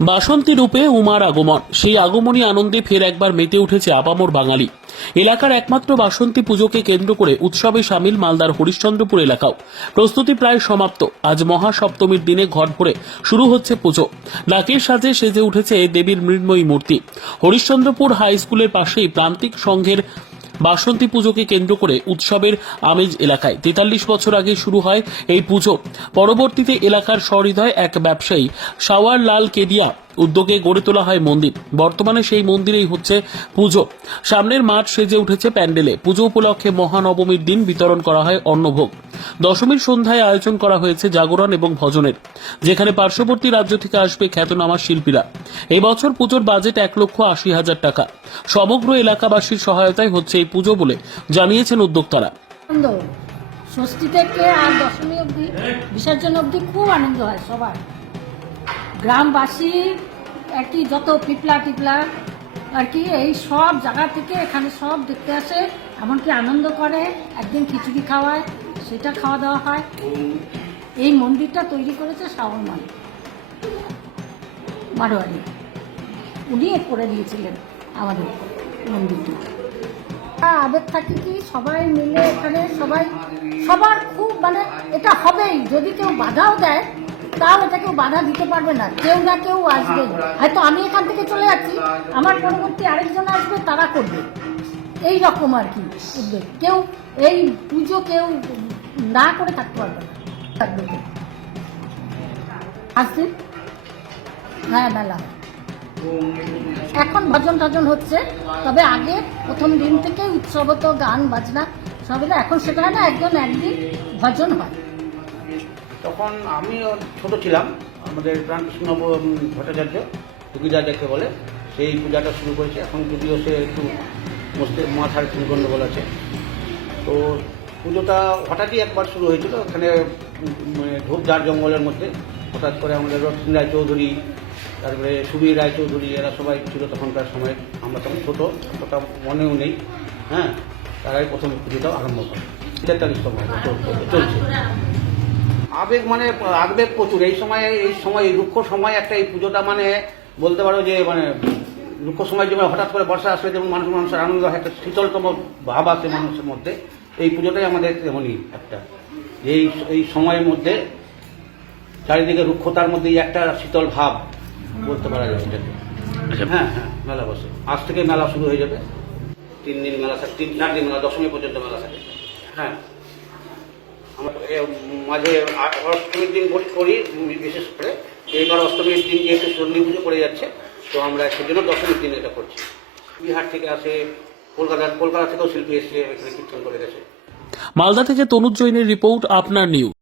বাসন্তী রূপে উমার আগমন, সেই আগমনী আনন্দে ফের একবার মেতে উঠেছে আপামর বাঙালি। এলাকার একমাত্র বাসন্তী পুজোকে কেন্দ্র করে উৎসবে সামিল মালদার হরিশ্চন্দ্রপুর এলাকাও। প্রস্তুতি প্রায় সমাপ্ত। আজ মহাসপ্তমীর দিনে ঘট ভরে শুরু হচ্ছে পুজো। ডাকের সাজে সেজে উঠেছে দেবীর মৃন্ময়ী মূর্তি। হরিশ্চন্দ্রপুর হাই স্কুলের পাশেই প্রান্তিক সংঘের বাসন্তী পুজোকে কেন্দ্র করে উৎসবের আমেজ এলাকায়। 43 বছর আগে শুরু হয় এই পুজো। পরবর্তীতে এলাকার সহৃদয় এক ব্যবসায়ী শাওয়ার লাল কেদিয়া উদ্যোগে গড়ে তোলা হয় মন্দির। বর্তমানে সেই মন্দিরেই হচ্ছে পুজো। সামনের মাঠ সেজে উঠেছে প্যান্ডেলে। পুজো উপলক্ষে মহানবমীর দিন বিতরণ করা হয় অন্নভোগ। দশমীর সন্ধ্যায় আয়োজন করা হয়েছে জাগরণ এবং ভজনের, যেখানে পার্শ্ববর্তী রাজ্য থেকে আসবে খ্যাতনামা শিল্পীরা। এই বছর পুজোর বাজেট 1,80,000 টাকা। সমগ্র এলাকাবাসীর সহায়তায় হচ্ছে এই পুজো বলে জানিয়েছেন উদ্যোক্তারা। আনন্দ ষষ্ঠী থেকে আর দশমী অবধি, বিসর্জন অবধি খুব আনন্দ হয় সবার। গ্রামবাসী আর কি যত পিপলা টিপলা আর কি এই সব জায়গা থেকে এখানে সব দেখতে আসে, এমনকি আনন্দ করে। একদিন খিচুড়ি খাওয়ায়, সেটা খাওয়া দাওয়া হয়। এই মন্দিরটা তৈরি করেছে শ্রাবণ মারোয়ারি, উনি করে দিয়েছিলেন আমাদের মন্দিরটা। আবেগ থাকে কি সবাই মিলে এখানে সবার খুব এটা হবেই। যদি কেউ বাধাও দেয় তাও এটা কেউ বাধা দিতে পারবে না, কেউ না কেউ আসবে। হয়তো আমি এখান থেকে চলে যাচ্ছি, আমার পরবর্তী আরেকজন আসবে, তারা করবে। এই রকম আর কি উদ্যোগ। কেউ এই পুজো কেউ না করে থাকতে পারবে না। থাকবে আসবে, হ্যাঁ মেলা। এখন ভজন টজন হচ্ছে, তবে আগে প্রথম দিন থেকে উৎসব তো গান বাজনা সব। এখন সেটা হয় না, একদিন ভজন হয়। তখন আমি ছোট ছিলাম, আমাদের প্রাণকৃষ্ণ ভট্টাচার্য টুকিদা যাকে বলে, সেই পূজাটা শুরু করেছে। এখন যদিও সে একটু মাথার গণ্ডগোল আছে। তো পুজোটা হঠাৎই একবার শুরু হয়েছিল ওখানে, ঝোপঝাড় জঙ্গলের মধ্যে। হঠাৎ করে আমাদের রতন রায়চৌধুরী, তারপরে সুবীর রায়চৌধুরী, এরা সবাই ছিল তখনকার সময়। আমরা তখন ছোটো, অতটা মনেও নেই। হ্যাঁ, তারাই প্রথম পুজোটা আরম্ভ করে। 43 সময় চলছে। আবেগ প্রচুর। এই সময় রুক্ষ সময় একটা, এই পুজোটা বলতে পারো যে রুক্ষ সময় যেমন হঠাৎ করে বর্ষা আসলে যেমন মানুষের আনন্দ হয়, একটা শীতলতম ভাব আছে মানুষের মধ্যে। এই পুজোটাই আমাদের তেমনই একটা, এই সময়ের মধ্যে চারিদিকে রুক্ষতার মধ্যে একটা শীতল ভাব বলতে পারা যায় এটাকে। হ্যাঁ হ্যাঁ, মেলা বসে। আজ থেকে মেলা শুরু হয়ে যাবে। 3 দিন মেলা থাকে, 3-4 দিন মেলা, দশমী পর্যন্ত মেলা থাকে। হ্যাঁ, আমরা মাঝে অষ্টমীর দিন করি বিশেষ করে। এইবার অষ্টমীর দিন যেহেতু চণ্ডী পুজো পড়ে যাচ্ছে, তো আমরা সেজন্য দশমীর দিন এটা করছি। বিহার থেকে আসে, কলকাতা থেকেও শিল্পী এসে এখানে কীর্তন করে গেছে। মালদা থেকে তনুজ জৈনের রিপোর্ট, আপনার নিউজ।